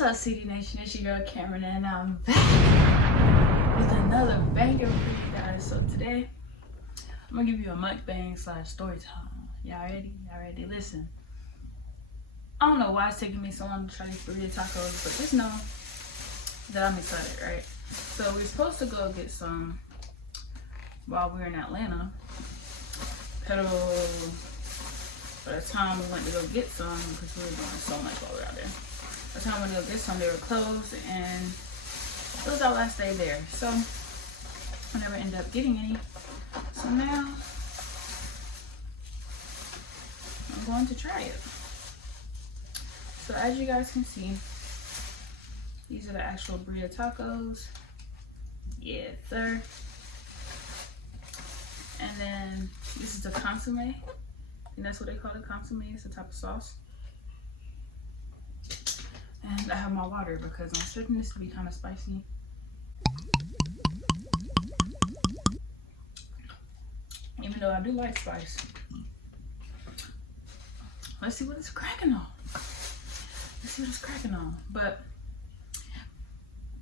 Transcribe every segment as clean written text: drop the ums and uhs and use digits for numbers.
What's up, CD Nation? It's your girl Cameron, and I'm back with another banger for you guys. So today, I'm gonna give you a mukbang / story time. Y'all ready? Y'all ready? Listen, I don't know why it's taking me so long to try these burrito tacos, but just know that I'm excited, right? So we're supposed to go get some while we were in Atlanta. Pero by the time we went to go get some, because we were doing so much while we were out there. By the time we went to go get some, they were closed, and it was our last day there. So I never ended up getting any. So now I'm going to try it. So as you guys can see, these are the actual burrito tacos. Yes, sir. And then this is the consomme. And that's what they call it, consomme. It's a type of sauce. And I have my water because I'm expecting this to be kind of spicy. Even though I do like spice. Let's see what it's cracking on. Let's see what it's cracking on. But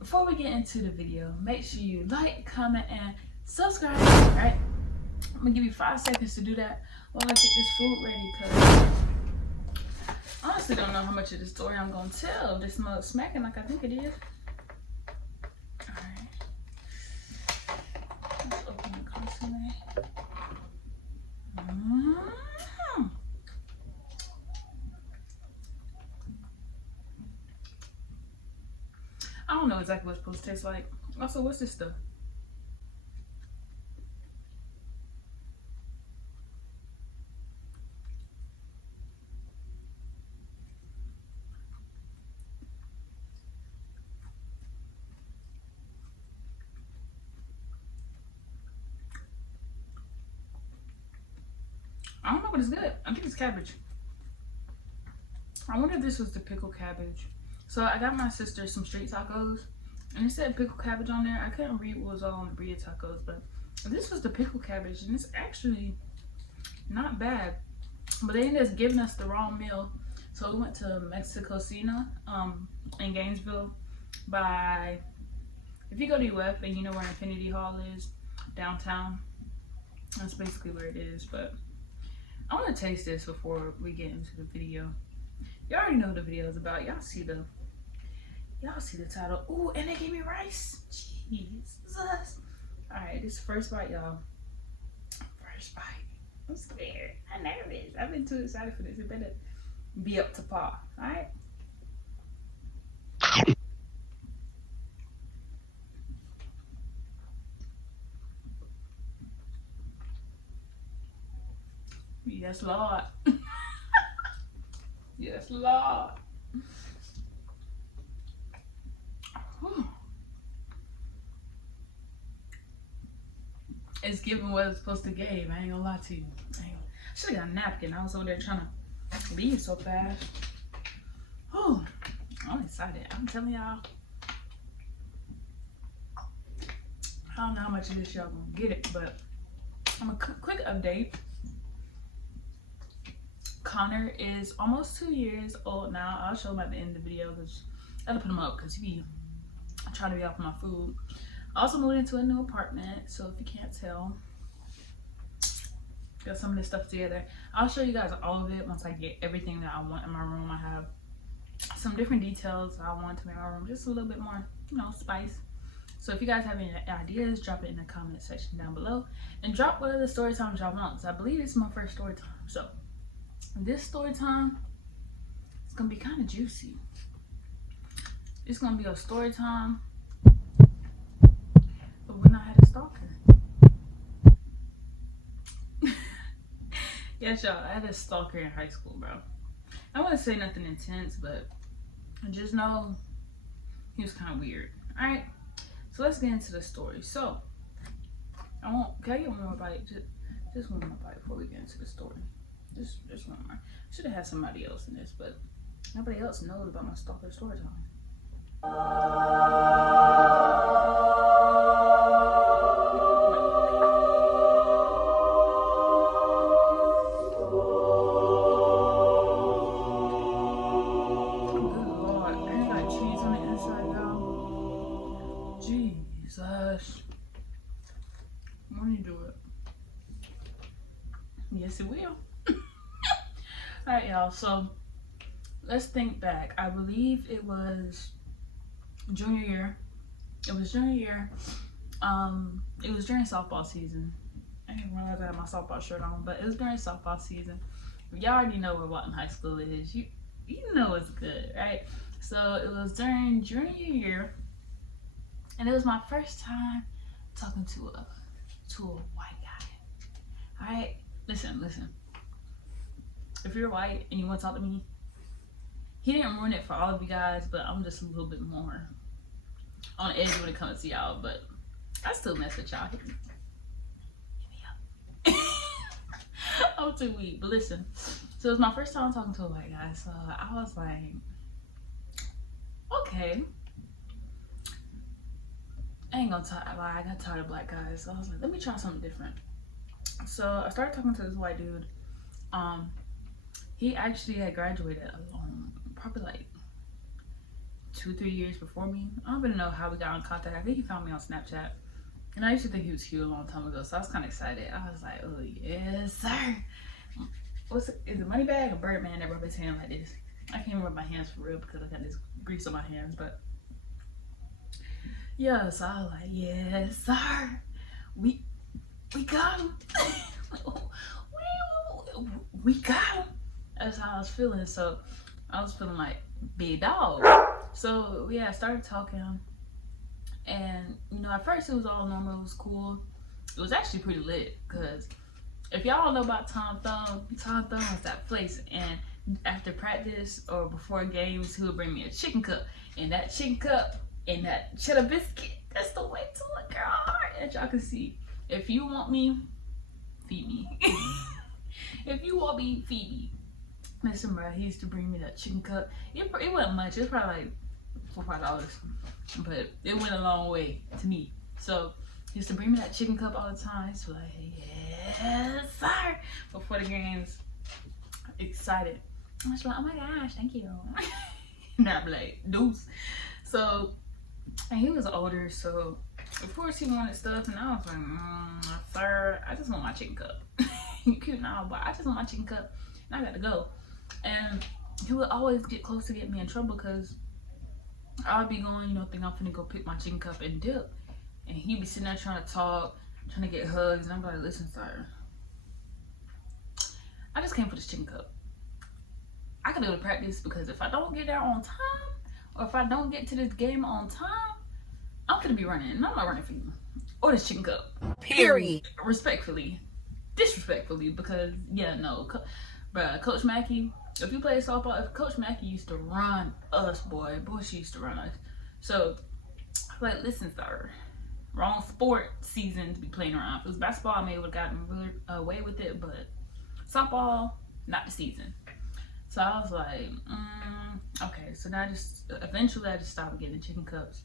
before we get into the video, make sure you like, comment, and subscribe. Alright? I'm gonna give you 5 seconds to do that while I get this food ready, because I honestly don't know how much of the story I'm gonna tell. This mug smacking like I think it is. Alright. Let's open the consomme. I don't know exactly what it's supposed to taste like. Also, what's this stuff? I don't know, but it's good. I think it's cabbage. I wonder if this was the pickled cabbage. So I got my sister some street tacos, and it said pickled cabbage on there. I couldn't read what was all on the burrito tacos, but this was the pickled cabbage, and it's actually not bad. But they ended up giving us the wrong meal, so we went to Mexicocina in Gainesville. If you go to UF and you know where Infinity Hall is, downtown, that's basically where it is. But I want to taste this before we get into the video. Y'all already know what the video is about. Y'all see the title. Ooh, and they gave me rice. Jesus. Alright, this first bite, y'all. First bite. I'm scared. I'm nervous. I've been too excited for this. It better be up to par. Alright. Yes, Lord. Yes, Lord. It's giving what it's supposed to give. I ain't gonna lie to you. I should have got a napkin. I was over there trying to leave so fast. Oh, I'm excited. I'm telling y'all. I don't know how much of this y'all gonna get it, but I'm a quick update. Connor is almost 2 years old now. I'll show him at the end of the video because I had to put him up because he trying to be off my food. I also moved into a new apartment, so if you can't tell, got some of this stuff together. I'll show you guys all of it once I get everything that I want in my room. I have some different details I want to make my room just a little bit more, spice. So if you guys have any ideas, drop it in the comment section down below, and drop what other story times y'all want. So I believe it's my first story time. So this story time is gonna be kind of juicy. It's gonna be a story time of when I had a stalker. Yes, y'all, I had a stalker in high school, bro. I wouldn't say nothing intense, but I just know he was kind of weird. All right, so let's get into the story. So can I get one more bite? Just one more bite before we get into the story. Just one more. Should have had somebody else in this, but nobody else knows about my stalker story time. Good Lord, I got cheese When you do it. Yes, it will. Alright, y'all. So let's think back. I believe it was junior year. It was junior year. It was during softball season. I didn't realize I had my softball shirt on, but it was during softball season. Y'all already know where Walton High School is. You know it's good, right? So it was during junior year, and it was my first time talking to a white guy. All right, listen. If you're white and you want to talk to me, he didn't ruin it for all of you guys, but I'm just a little bit more on edge when it comes to y'all. But I still mess with y'all. Hit me up. I'm too weak, but listen. So it was my first time talking to a white guy, so I was like, okay. I ain't gonna lie, I got tired of black guys, so I was like, let me try something different. So I started talking to this white dude. He actually had graduated probably like 2-3 years before me. I don't even know how we got in contact. I think he found me on Snapchat, and I used to think he was cute a long time ago, so I was kind of excited. I was like, oh yes sir. Is it Moneybag or Birdman that rub his hand like this? I can't rub my hands for real because I got this grease on my hands, but yeah, so I was like, yes sir, we got him. we got him. That's how I was feeling. So I was feeling like big dog. So yeah, I started talking, and you know, at first it was all normal, it was cool. It was actually pretty lit, because if y'all don't know about Tom Thumb is that place, and after practice or before games, he would bring me a chicken cup, and that chicken cup and that cheddar biscuit, that's the way to it, girl. As y'all can see, if you want me, feed me. If you want me, feed me. Listen, bro, he used to bring me that chicken cup. It wasn't much. It was probably like $4 or $5, but it went a long way to me. So he used to bring me that chicken cup all the time. So like, yes sir, before the games. Excited. I was like, oh my gosh, thank you. And I'm like, deuce. So, and he was older, so of course he wanted stuff, and I was like, sir, I just want my chicken cup. You cute now, but I just want my chicken cup, and I got to go. And he would always get close to get me in trouble, because I would be going, you know, think I'm finna go pick my chicken cup and dip, and he'd be sitting there trying to talk, trying to get hugs, and I'm like, listen sir, I just came for this chicken cup. I gotta go to practice, because if I don't get there on time, or if I don't get to this game on time, I'm gonna be running, and I'm not running for you or this chicken cup. Period. Respectfully, disrespectfully, because yeah, no, bruh, Coach Mackey, if you play softball, if Coach Mackey used to run us, boy, she used to run us. So, like, listen, sir, wrong sport season to be playing around. If it was basketball, I may have gotten really away with it, but softball, not the season. So I was like, okay. So now eventually I just stopped getting chicken cups,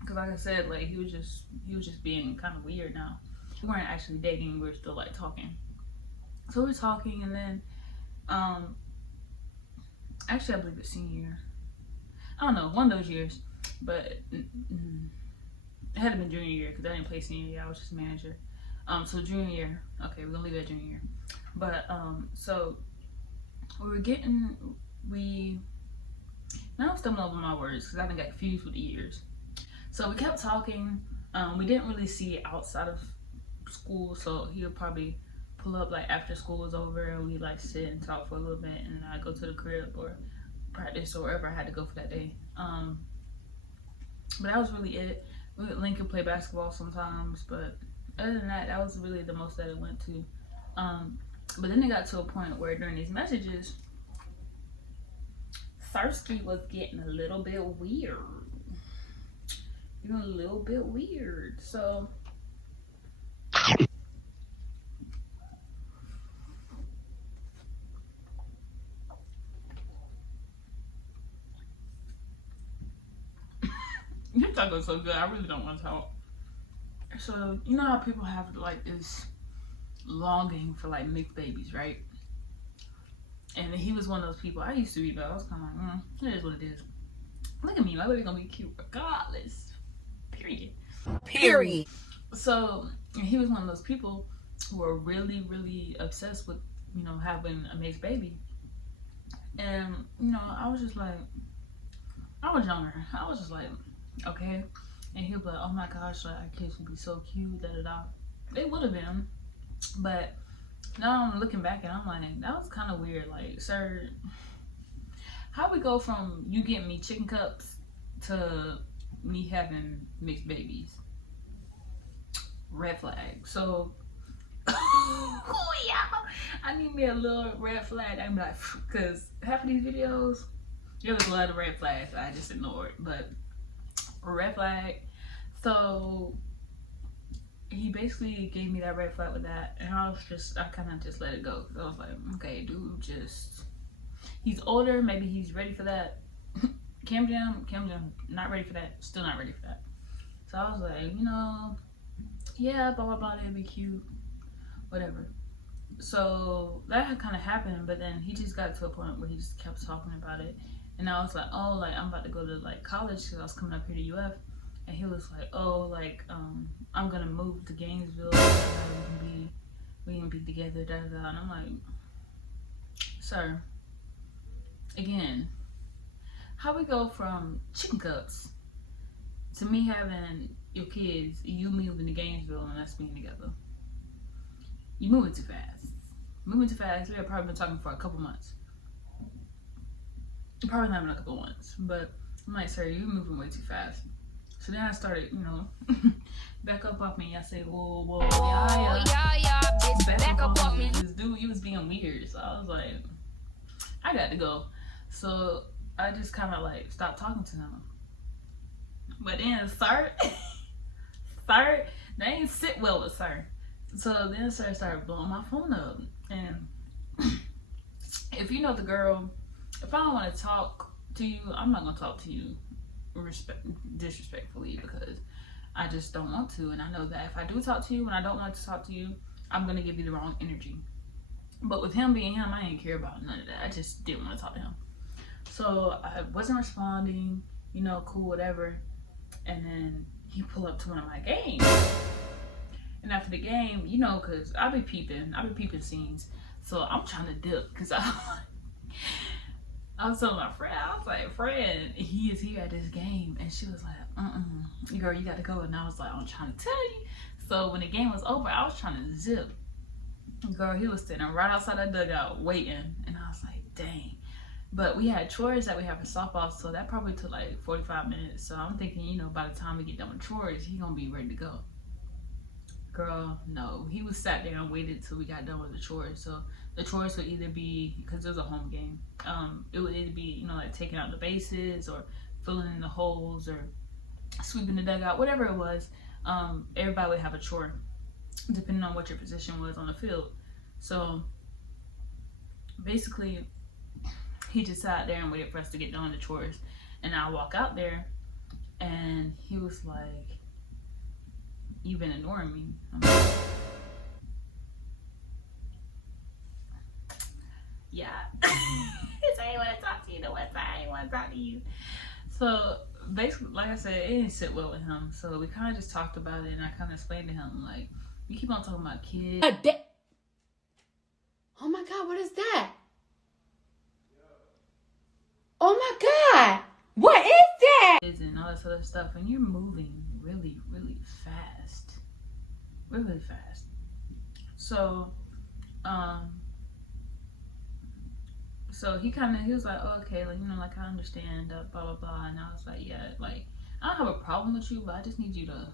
because like I said, like he was just being kind of weird now. We weren't actually dating, we were still like talking. So we were talking, and then actually I believe it's senior year. I don't know, one of those years, but it had to been junior year, because I didn't play senior year, I was just a manager. So junior year, okay, we're gonna leave it at junior year. But so now I'm stumbling over my words, because I done got confused with the years. So we kept talking. We didn't really see outside of school, so he would probably pull up like after school was over, and we like sit and talk for a little bit, and I'd go to the crib or practice or wherever I had to go for that day. But that was really it. We would link and play basketball sometimes, but other than that, that was really the most that it went to. But then it got to a point where during these messages, Sarsky was getting a little bit weird. So you're talking so good, I really don't want to talk. So you know how people have like this longing for like mixed babies, right? And he was one of those people. I used to be, but I was kind of like, it is what it is. Look at me, my baby gonna be cute regardless. Period. So And he was one of those people who were really, really obsessed with, you know, having a mixed baby. And, you know, I was just like, I was younger. I was just like, okay. And he was like, oh my gosh, like, our kids would be so cute, da da da. They would have been. But now I'm looking back and I'm like, that was kind of weird. Like, sir, how we go from you getting me chicken cups to me having mixed babies? Red flag. So, oh yeah, I need me a little red flag. I'm like, because half of these videos, there was a lot of red flags I just ignored, but red flag. So he basically gave me that red flag with that, and I kind of just let it go. I was like, okay, dude, he's older, maybe he's ready for that. Cam Jam, not ready for that, still not ready for that. So I was like, you know, yeah, blah blah blah, that'd be cute, whatever. So that had kind of happened, but then he just got to a point where he just kept talking about it, and I was like, oh, like I'm about to go to like college because I was coming up here to UF, and he was like, oh, like I'm gonna move to Gainesville, we can be together, da da. And I'm like, sir, again, how we go from chicken cups to me having your kids, you moving to Gainesville and us being together? You moving too fast. Moving too fast. We have probably been talking for a couple months. Probably not even a couple months. But I'm like, sir, you're moving way too fast. So then I started, you know, back up off me. I said, whoa, yeah, back up off me. This dude, he was being weird. So I was like, I got to go. So I just kind of like stopped talking to him. But then sir, they ain't sit well with sir. So then sir started blowing my phone up. And if you know the girl, if I don't want to talk to you, I'm not going to talk to you disrespectfully, because I just don't want to. And I know that if I do talk to you and I don't want to talk to you, I'm going to give you the wrong energy. But with him being him, I didn't care about none of that. I just didn't want to talk to him. So I wasn't responding, you know, cool, whatever. And then he pulled up to one of my games. And after the game, you know, because I be peeping scenes. So I'm trying to dip, because I was telling my friend, I was like, friend, he is here at this game. And she was like, girl, you got to go. And I was like, I'm trying to tell you. So when the game was over, I was trying to zip. Girl, he was sitting right outside that dugout waiting. And I was like, dang. But we had chores that we have for softball, so that probably took like 45 minutes. So I'm thinking, you know, by the time we get done with chores, he gonna be ready to go. Girl, no. He was sat there and waited till we got done with the chores. So the chores would either be, because it was a home game, it would either be, you know, like taking out the bases or filling in the holes or sweeping the dugout, whatever it was. Everybody would have a chore, depending on what your position was on the field. So basically, he just sat there and waited for us to get done with the chores. And I walk out there and he was like, you've been ignoring me. I'm like, yeah. So I ain't want to talk to you. I ain't want to talk to you. So basically, like I said, it didn't sit well with him. So we kind of just talked about it, and I kind of explained to him, like, you keep on talking about kids. Oh my God, what is that? Oh my God, what is that? And all this other stuff, and you're moving really, really fast. Really fast. So, he was like, oh, okay, like, you know, like, I understand, blah, blah, blah. And I was like, yeah, like, I don't have a problem with you, but I just need you to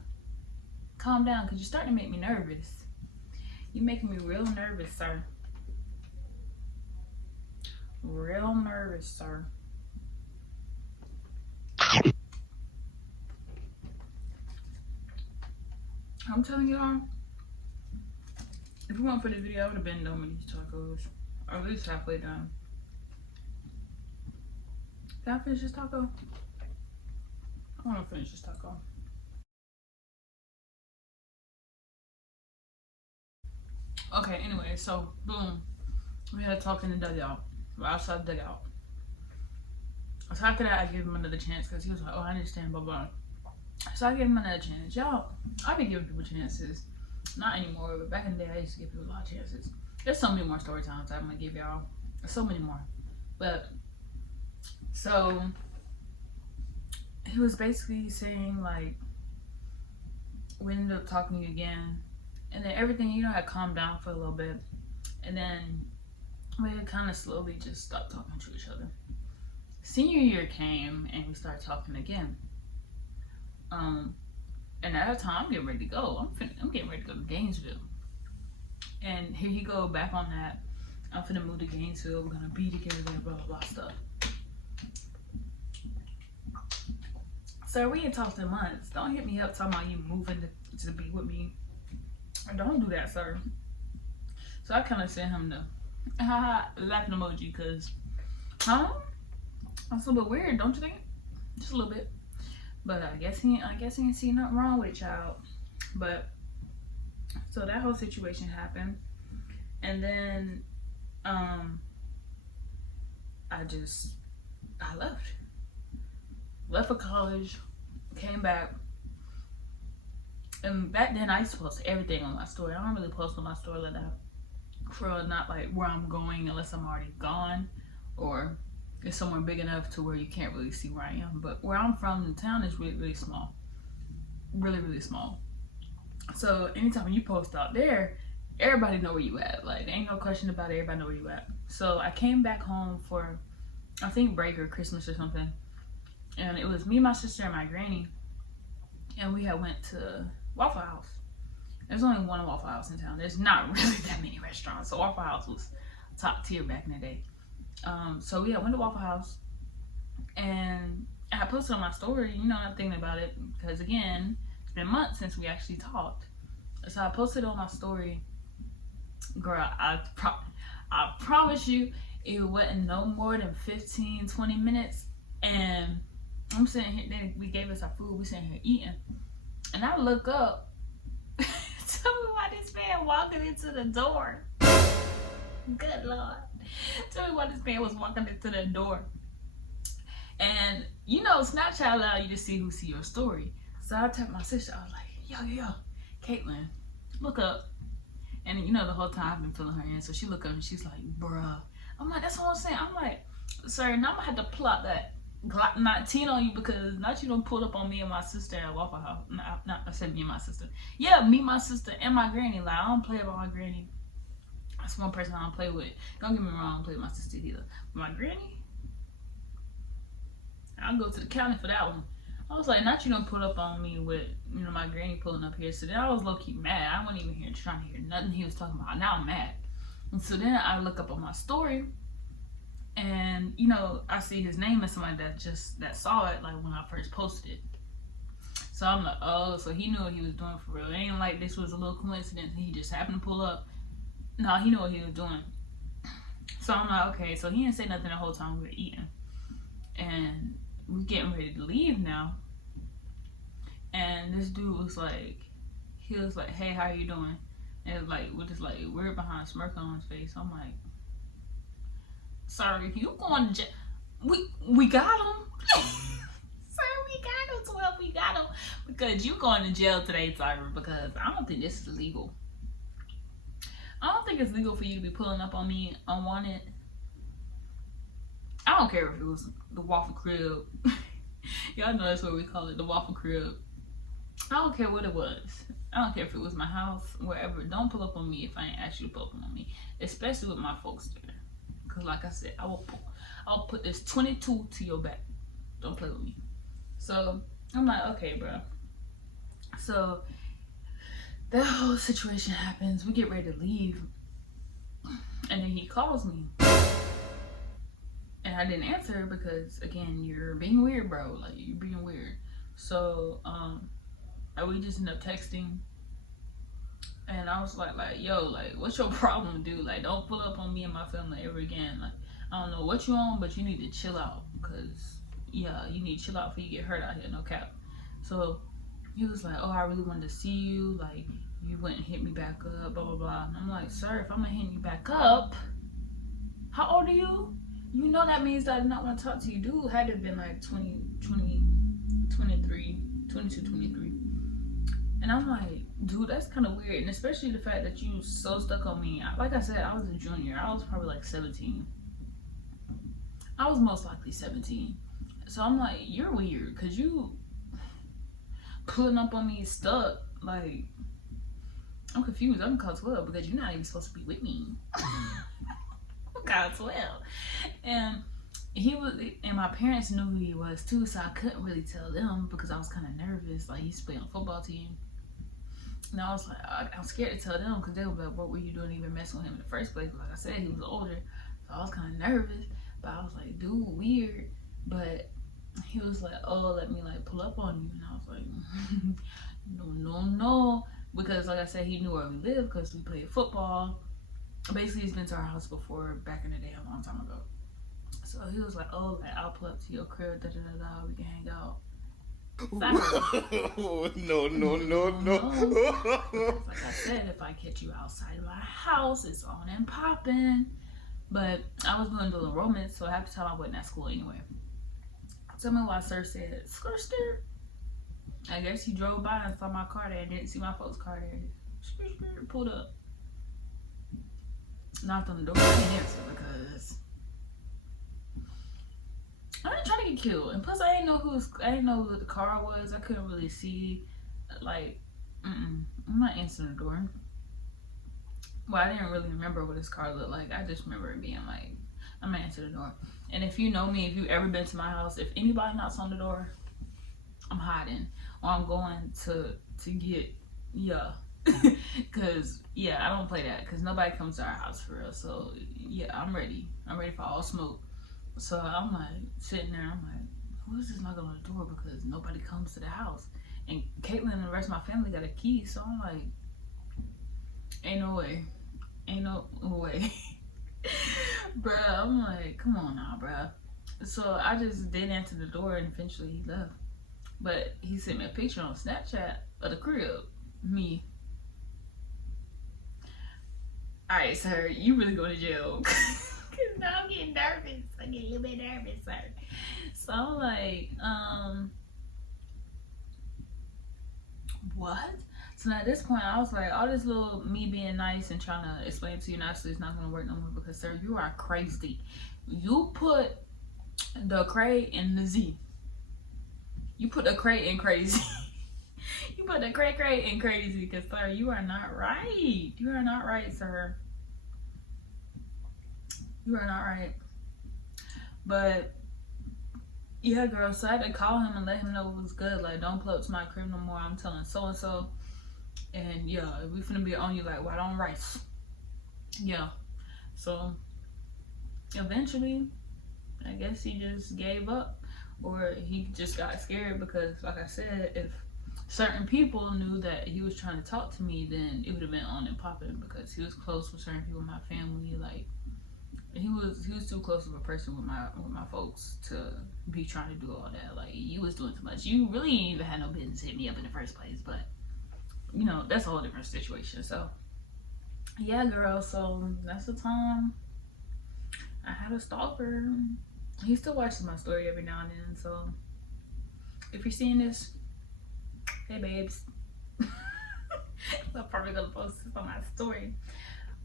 calm down, because you're starting to make me nervous. You're making me real nervous, sir. Real nervous, sir. I'm telling y'all, if we went for the video, I would have been done with these tacos. Or at least halfway done. Can I finish this taco? I want to finish this taco. Okay, anyway, so boom. We had a talk in the dugout. We're outside the dugout. So after that, I gave him another chance because he was like, oh, I understand, blah, blah. So I gave him another chance. Y'all, I be giving people chances. Not anymore, but back in the day, I used to give people a lot of chances. There's so many more story times I'm gonna give y'all. So many more. But so he was basically saying like we ended up talking again, and then everything had calmed down for a little bit, and then we kind of slowly just stopped talking to each other. Senior year came and we started talking again. And at that time, I'm getting ready to go. I'm getting ready to go to Gainesville. And here he go back on that. I'm finna move to Gainesville. We're gonna be together, blah, blah, blah stuff. Sir, we ain't talked in months. Don't hit me up talking about you moving to be with me. Don't do that, sir. So I kind of sent him the laughing emoji because, that's a little bit weird, don't you think? Just a little bit. But I guess he ain't see nothing wrong with it, child. But so that whole situation happened, and then I left for college, came back, and back then I used to post everything on my story. I don't really post on my story like that, for not like where I'm going unless I'm already gone, or it's somewhere big enough to where you can't really see where I am. But where I'm from, the town is really, really small. Really, really small. So anytime you post out there, everybody know where you at. Like, there ain't no question about it. Everybody know where you at. So I came back home for, I think, break or Christmas or something. And it was me, my sister, and my granny. And we had went to Waffle House. There's only one Waffle House in town. There's not really that many restaurants. So Waffle House was top tier back in the day. So we had went to Waffle House, and I posted on my story, I'm thinking about it, because again, it's been months since we actually talked. So I posted on my story, girl, I promise you, it wasn't no more than 15-20 minutes, and I'm sitting here, then we gave us our food, we sitting here eating, and I look up, tell me why this man walking into the door. Good Lord. Tell me why this man was walking into the door. And Snapchat allow you to see who see your story. So I tapped my sister. I was like, yo, Caitlin, look up. And the whole time I've been filling her in. So she looked up and she's like, bruh. I'm like, that's what I'm saying. I'm like, sir, now I'm gonna have to pull out that Glock 19 on you, because not you don't pull up on me and my sister at Waffle House. Not I said me and my sister. Yeah, me, my sister, and my granny. Like, I don't play about my granny. That's one person I don't play with. Don't get me wrong, I don't play with my sister either. But my granny, I'll go to the county for that one. I was like, not you don't put up on me with, my granny pulling up here. So then I was low-key mad. I wasn't even trying to hear nothing he was talking about. Now I'm mad. And so then I look up on my story, and, I see his name and somebody that saw it, like, when I first posted it. So I'm like, oh, so he knew what he was doing for real. It ain't like this was a little coincidence and he just happened to pull up. No, he knew what he was doing. So I'm like, okay, so he didn't say nothing the whole time we were eating. And we're getting ready to leave now. And this dude was like, hey, how you doing? And it was like, with this like weird behind smirk on his face. I'm like, sorry, you going to jail? We got him. Sir, we got him, 12, we got him. Because you going to jail today, Tyra, because I don't think this is legal. I don't think it's legal for you to be pulling up on me unwanted. I don't care if it was the Waffle Crib. Y'all know that's what we call it, the Waffle Crib. I don't care what it was. I don't care if it was my house, wherever. Don't pull up on me if I ain't asked you to pull up on me. Especially with my folks there. Because like I said, I'll put this 22 to your back. Don't play with me. So I'm like, okay, bro. So that whole situation happens. We get ready to leave. And then he calls me. And I didn't answer because, again, you're being weird, bro. Like, you're being weird. So, we just ended up texting. And I was like, yo, like, what's your problem, dude? Like, don't pull up on me and my family ever again. Like, I don't know what you on, but you need to chill out. Because, yeah, you need to chill out before you get hurt out here, no cap. So, he was like, oh, I really wanted to see you. Like, you went and hit me back up, blah, blah, blah. And I'm like, sir, if I'm going to hit you back up, how old are you? You know that means that I did not want to talk to you. Dude had to have been like 22, 23. And I'm like, dude, that's kind of weird. And especially the fact that you so stuck on me. Like I said, I was a junior. I was probably like 17. I was most likely 17. So I'm like, you're weird because you pulling up on me stuck. Like, I'm confused. I'm called 12 because you're not even supposed to be with me. I'm called 12. And he was, and my parents knew who he was too, so I couldn't really tell them because I was kind of nervous. Like, he used to play on the football team. And I was like, I'm scared to tell them because they were like, what were you doing even messing with him in the first place? Like I said, he was older. So I was kind of nervous. But I was like, dude, weird. But he was like, oh, let me like pull up on you. And I was like, no. Because like I said, he knew where we lived because we played football. Basically, he's been to our house before back in the day, a long time ago. So he was like, oh, like, I'll pull up to your crib, we can hang out. No. Like I said, if I catch you outside of my house, it's on and popping. But I was doing dual enrollment, so half the time I wasn't at school anyway. Tell me why sir said, skirt. I guess he drove by and saw my car there and didn't see my folks' car there. Skirt, pulled up. Knocked on the door. I didn't answer because I didn't try to get killed. And plus I didn't know who the car was. I couldn't really see. Like, I'm not answering the door. Well, I didn't really remember what his car looked like. I just remember it being like, I'm gonna answer the door. And if you know me, if you've ever been to my house, if anybody knocks on the door, I'm hiding. Or I'm going to get, Cause I don't play that. Cause nobody comes to our house for real. So I'm ready. I'm ready for all smoke. So I'm like sitting there. I'm like, who is this knocking on the door? Because nobody comes to the house. And Caitlin and the rest of my family got a key. So I'm like, ain't no way. Bruh, I'm like, come on now, bruh. So I just didn't answer the door and eventually he left. But he sent me a picture on Snapchat of the crib. Me. Alright, sir, you really going to jail. Cause now I'm getting nervous. I get a little bit nervous, sir. So I'm like, what? So now at this point, I was like, all this little me being nice and trying to explain to you nicely is not going to work no more because, sir, you are crazy. You put the cray in the Z. You put the cray in crazy. You put the cray in crazy because, sir, you are not right. You are not right, sir. You are not right. But yeah, girl, so I had to call him and let him know it was good. Like, don't pull up to my crib no more. I'm telling so-and-so. And we finna be on you like white on rice. Yeah. So eventually, I guess he just gave up. Or he just got scared because, like I said, if certain people knew that he was trying to talk to me, then it would have been on and popping because he was close with certain people in my family. Like, he was too close of a person with my folks to be trying to do all that. Like, you was doing too much. You really ain't even had no business hitting me up in the first place. But that's a whole different situation. So yeah, girl. So that's the time I had a stalker. He still watches my story every now and then. So if you're seeing this, hey babes. I'm probably gonna post this on my story.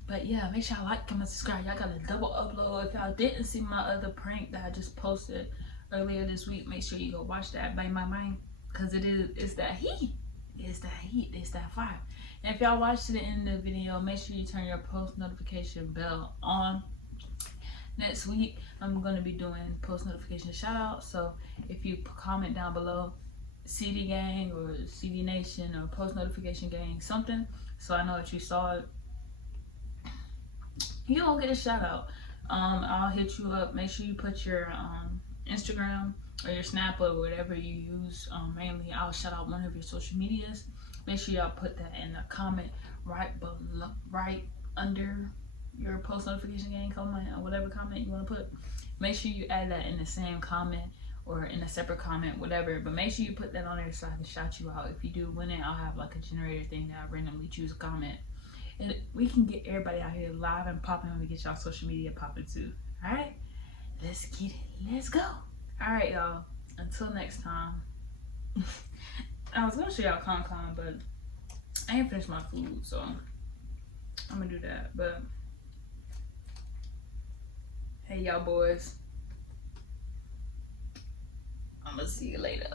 But yeah, make sure y'all like, comment, subscribe. Y'all got a double upload. If y'all didn't see my other prank that I just posted earlier this week, make sure you go watch that. Bang, bang, bang. Because it's that heat. It's that heat. It's that fire. And if y'all watched to the end of the video, make sure you turn your post notification bell on. Next week, I'm going to be doing post notification shout out. So if you comment down below, CD Gang or CD Nation or post notification gang, something, so I know that you saw it, you don't get a shout out. I'll hit you up. Make sure you put your Instagram or your Snap or whatever you use. Mainly, I'll shout out one of your social medias. Make sure y'all put that in the comment right below, right under your post notification gang comment or whatever comment you want to put. Make sure you add that in the same comment or in a separate comment, whatever. But make sure you put that on there so I can shout you out. If you do win it, I'll have like a generator thing that I randomly choose a comment. And we can get everybody out here live and popping when we get y'all social media popping too. Alright? Let's get it. Let's go. Alright, y'all. Until next time. I was going to show y'all Con, but I ain't finished my food, so I'm gonna do that. But hey, y'all boys, I'm gonna see you later.